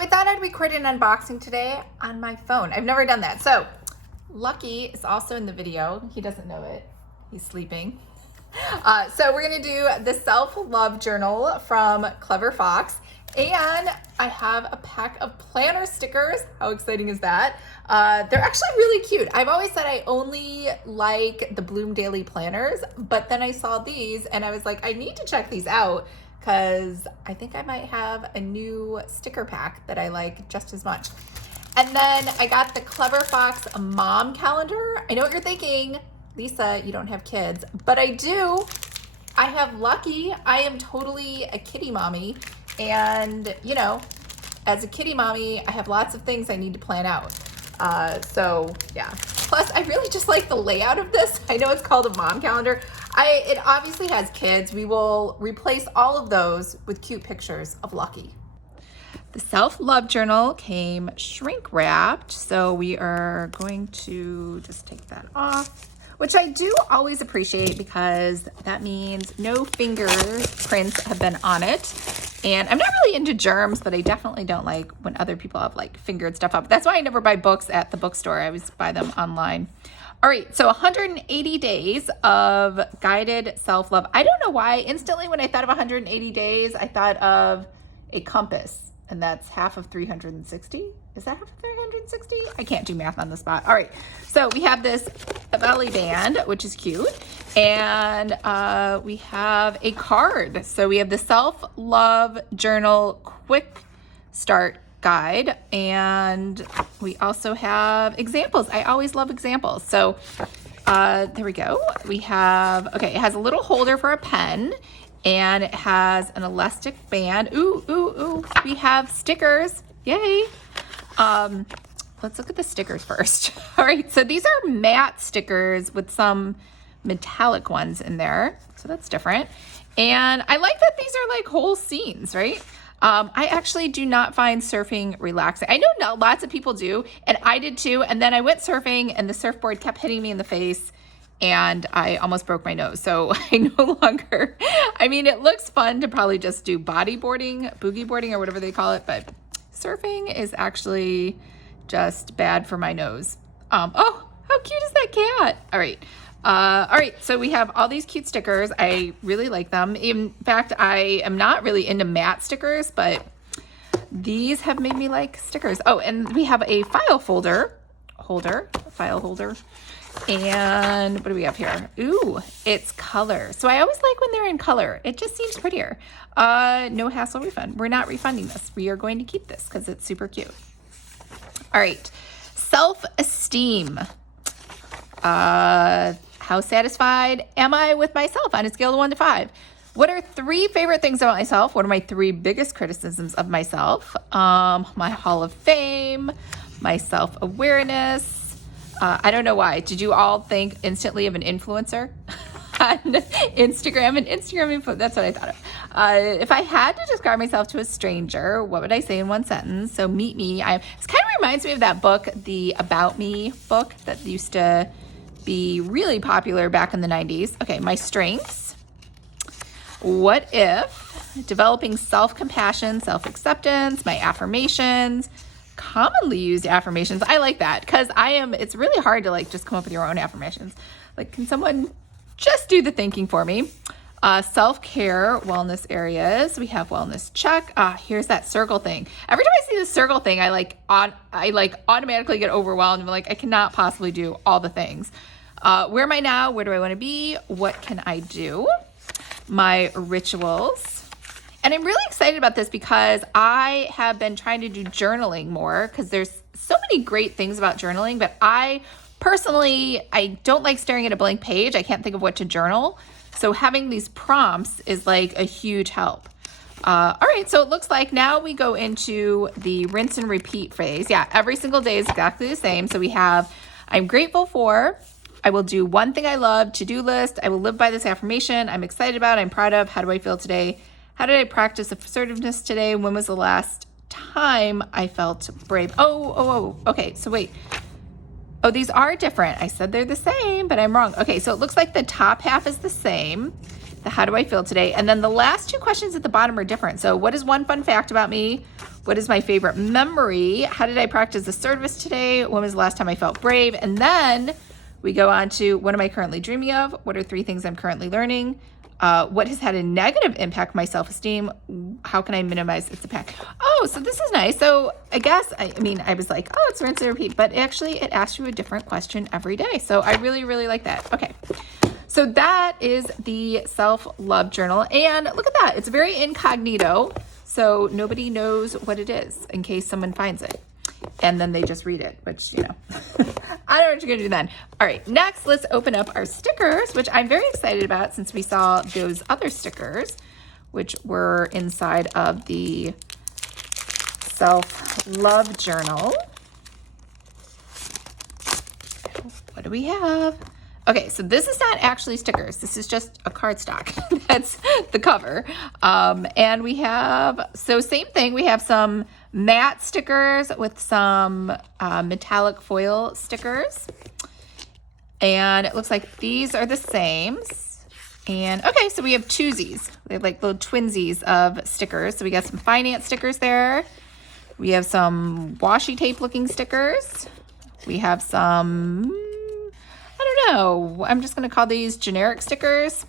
we thought I'd record an unboxing today on my phone. I've never done that. So Lucky is also in the video. He doesn't know it. He's sleeping. So we're gonna do the self-love journal from Clever Fox. And I have a pack of planner stickers. How exciting is that? They're actually really cute. I've always said I only like the Bloom Daily planners, but then I saw these and I was like, I need to check these out because I think I might have a new sticker pack that I like just as much. And then I got the Clever Fox mom calendar. I know what you're thinking, Lisa, you don't have kids, but I do. I have Lucky. I am totally a kitty mommy. And, you know, as a kitty mommy, I have lots of things I need to plan out. So yeah. Plus, I really just like the layout of this. I know it's called a mom calendar. It obviously has kids. We will replace all of those with cute pictures of Lucky. The self-love journal came shrink wrapped. So we are going to just take that off, which I do always appreciate because that means no fingerprints have been on it. And I'm not really into germs, but I definitely don't like when other people have like fingered stuff up. That's why I never buy books at the bookstore. I always buy them online. All right, so 180 days of guided self-love. I don't know why. Instantly when I thought of 180 days, I thought of a compass, and that's half of 360. Is that half of 360? I can't do math on the spot. All right, so we have this belly band, which is cute. And we have a card. So we have the self-love journal quick start guide. And we also have examples. I always love examples. So there we go. We have, okay, it has a little holder for a pen. And it has an elastic band. Ooh, ooh, ooh. We have stickers. Yay. Let's look at the stickers first. All right, so these are matte stickers with some metallic ones in there. So that's different. And I like that these are like whole scenes, right? I actually do not find surfing relaxing. I know lots of people do, and I did too. And then I went surfing and the surfboard kept hitting me in the face and I almost broke my nose. So I no longer, I mean, it looks fun to probably just do bodyboarding, boogie boarding, or whatever they call it, but surfing is actually just bad for my nose. Oh, how cute is that cat? All right, so we have all these cute stickers. I really like them. In fact, I am not really into matte stickers, but these have made me like stickers. Oh, and we have a file file holder. And what do we have here? Ooh, it's color. So I always like when they're in color. It just seems prettier. No hassle refund. We're not refunding this. We are going to keep this because it's super cute. All right, self-esteem. How satisfied am I with myself on a scale of 1 to 5? What are 3 favorite things about myself? What are my 3 biggest criticisms of myself? My Hall of Fame, my self-awareness. I don't know why. Did you all think instantly of an influencer on Instagram? An Instagram influencer, that's what I thought of. If I had to describe myself to a stranger, what would I say in 1 sentence? So meet me. This kind of reminds me of that book, the About Me book that used to be really popular back in the 90s. Okay, my strengths. What if? Developing self-compassion, self-acceptance, my affirmations, commonly used affirmations. I like that because it's really hard to like just come up with your own affirmations. Like, can someone just do the thinking for me? Self-care, wellness areas. We have wellness check. Here's that circle thing. Every time I see this circle thing, I automatically get overwhelmed. I'm like, I cannot possibly do all the things. Where am I now? Where do I want to be? What can I do? My rituals. And I'm really excited about this because I have been trying to do journaling more because there's so many great things about journaling, but I don't like staring at a blank page. I can't think of what to journal. So having these prompts is like a huge help. All right, so it looks like now we go into the rinse and repeat phase. Yeah, every single day is exactly the same. So we have, I'm grateful for, I will do one thing I love, to-do list. I will live by this affirmation. I'm excited about, I'm proud of, how do I feel today? How did I practice assertiveness today? When was the last time I felt brave? Oh, okay, so wait. Oh, these are different. I said they're the same, but I'm wrong. Okay, so it looks like the top half is the same. The how do I feel today? And then the last 2 questions at the bottom are different. So what is one fun fact about me? What is my favorite memory? How did I practice assertiveness today? When was the last time I felt brave? And then we go on to, what am I currently dreaming of? What are 3 things I'm currently learning? What has had a negative impact on my self-esteem? How can I minimize its impact? Oh, so this is nice. So I guess, I was like, oh, it's rinse and repeat, but actually it asks you a different question every day. So I really, really like that. Okay. So that is the self-love journal. And look at that. It's very incognito. So nobody knows what it is in case someone finds it. And then they just read it, which, I don't know what you're gonna do then. All right, next, let's open up our stickers, which I'm very excited about since we saw those other stickers, which were inside of the self-love journal. What do we have? Okay, so this is not actually stickers. This is just a cardstock. That's the cover. And we have, so same thing, we have some matte stickers with some metallic foil stickers. And it looks like these are the same. And okay, so we have twosies. They have like little twinsies of stickers. So we got some finance stickers there. We have some washi tape looking stickers. We have some, I don't know, I'm just gonna call these generic stickers.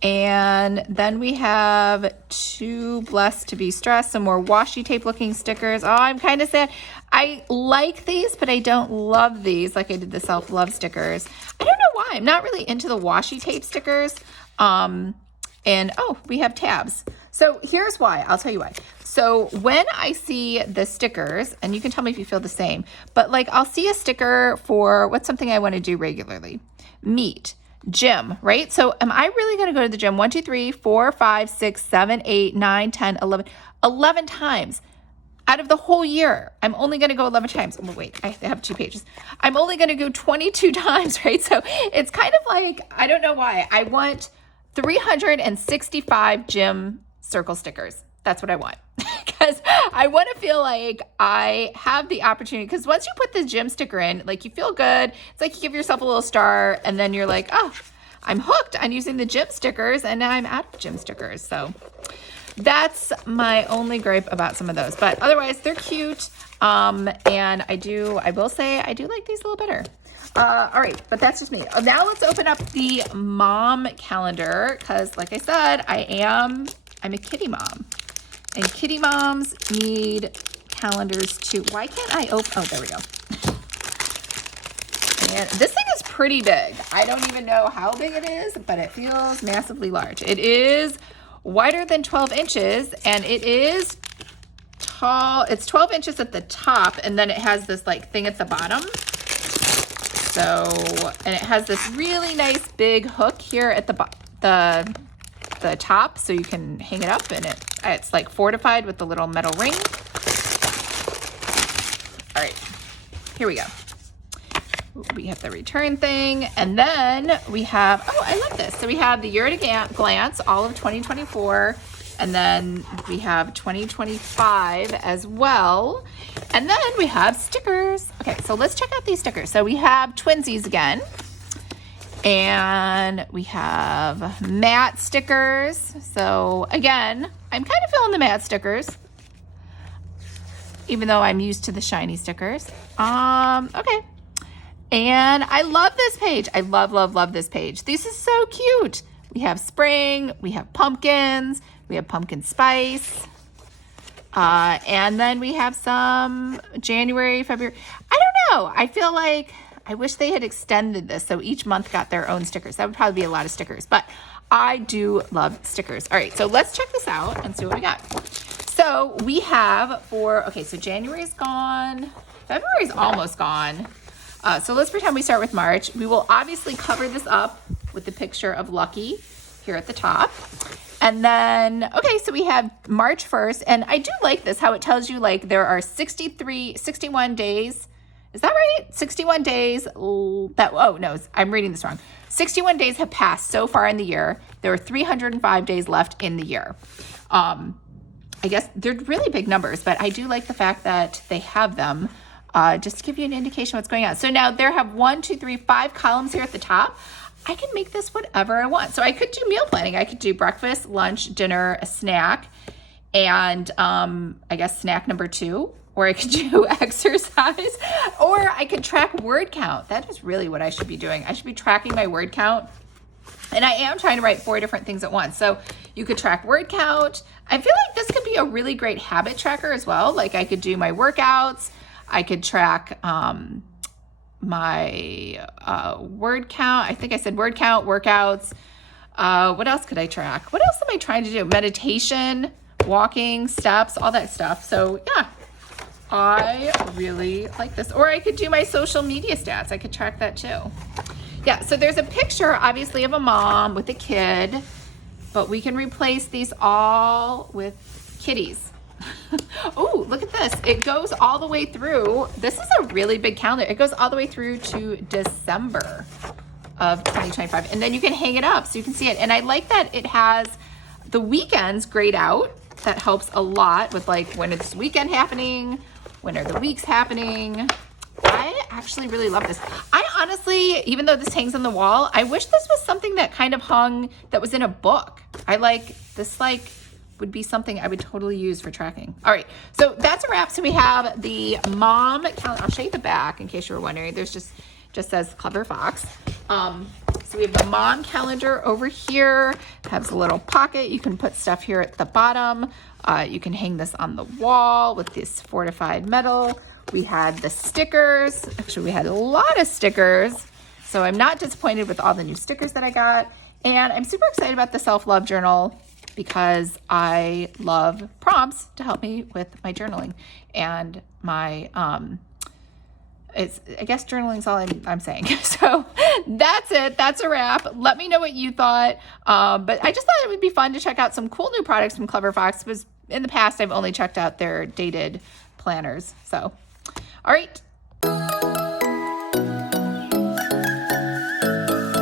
And then we have too blessed to be stressed, some more washi tape looking stickers. Oh, I'm kind of sad. I like these, but I don't love these like I did the self-love stickers. I don't know why. I'm not really into the washi tape stickers. And oh, we have tabs. So here's why. I'll tell you why. So when I see the stickers, and you can tell me if you feel the same, but like I'll see a sticker for what's something I want to do regularly. Meet. Gym, right? So am I really going to go to the gym 1, 2, 3, 4, 5, 6, 7, 8, 9, 10, 11 times out of the whole year? I'm only going to go 11 times. Oh, wait, I have 2 pages. I'm only going to go 22 times, right? So it's kind of like, I don't know why. I want 365 gym circle stickers. That's what I want. Because I want to feel like I have the opportunity, because once you put the gym sticker in, like you feel good. It's like you give yourself a little star and then you're like, oh, I'm hooked on using the gym stickers, and now I'm out of gym stickers. So that's my only gripe about some of those, but otherwise they're cute. And I will say I do like these a little better. All right, but that's just me. Now let's open up the mom calendar, because like I said, I'm a kitty mom. And kitty moms need calendars too. Why can't I open? Oh, there we go. And this thing is pretty big. I don't even know how big it is, but it feels massively large. It is wider than 12 inches, and it is tall. It's 12 inches at the top, and then it has this like thing at the bottom. So, and it has this really nice big hook here at the top, so you can hang it up, and it's like fortified with the little metal ring. All right, here we go. We have the return thing, and then we have, oh, I love this. So we have the year at a glance, all of 2024, and then we have 2025 as well. And then we have stickers. Okay, so let's check out these stickers. So we have twinsies again. And we have matte stickers. So again, I'm kind of feeling the matte stickers, even though I'm used to the shiny stickers. Okay. And I love this page. I love, love, love this page. This is so cute. We have spring, we have pumpkins, we have pumpkin spice. And then we have some January, February. I don't know. I feel like I wish they had extended this so each month got their own stickers. That would probably be a lot of stickers, but I do love stickers. All right, so let's check this out and see what we got. So we have so January's gone. February's almost gone. So let's pretend we start with March. We will obviously cover this up with the picture of Lucky here at the top. And then, okay, so we have March 1st, and I do like this, how it tells you like there are 61 days. Is that right? 61 days I'm reading this wrong. 61 days have passed so far in the year. There are 305 days left in the year. I guess they're really big numbers, but I do like the fact that they have them just to give you an indication what's going on. So now there have 5 columns here at the top. I can make this whatever I want. So I could do meal planning. I could do breakfast, lunch, dinner, a snack. and I guess snack number 2, or I could do exercise, or I could track word count. That is really what I should be doing. I should be tracking my word count. And I am trying to write 4 different things at once. So you could track word count. I feel like this could be a really great habit tracker as well. Like I could do my workouts. I could track my word count. I think I said word count, workouts. What else could I track? What else am I trying to do? Meditation, walking, steps, all that stuff. So yeah, I really like this. Or I could do my social media stats. I could track that too. Yeah, so there's a picture, obviously, of a mom with a kid, but we can replace these all with kitties. Oh, look at this. It goes all the way through. This is a really big calendar. It goes all the way through to December of 2025. And then you can hang it up so you can see it. And I like that it has the weekends grayed out. That helps a lot with like when it's weekend happening, when are the weeks happening. I actually really love this. I honestly, even though this hangs on the wall, I wish this was something that kind of hung, that was in a book. I like this, like would be something I would totally use for tracking. All right, so that's a wrap. So we have the mom calendar. I'll show you the back in case you were wondering. There's just says Clever Fox. So we have the mom calendar over here. It has a little pocket. You can put stuff here at the bottom. You can hang this on the wall with this fortified metal. We had the stickers. Actually, we had a lot of stickers. So I'm not disappointed with all the new stickers that I got. And I'm super excited about the self-love journal because I love prompts to help me with my journaling. And my, I guess journaling is all I'm saying. So that's it. That's a wrap. Let me know what you thought. But I just thought it would be fun to check out some cool new products from Clever Fox because in the past, I've only checked out their dated planners. So, all right.